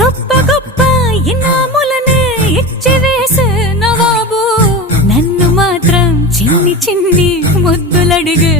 గొప్ప గొప్ప ఇనాములనే ఇచ్చి వేసే నవాబు నన్ను మాత్రం చిన్ని చిన్ని ముద్దులడిగే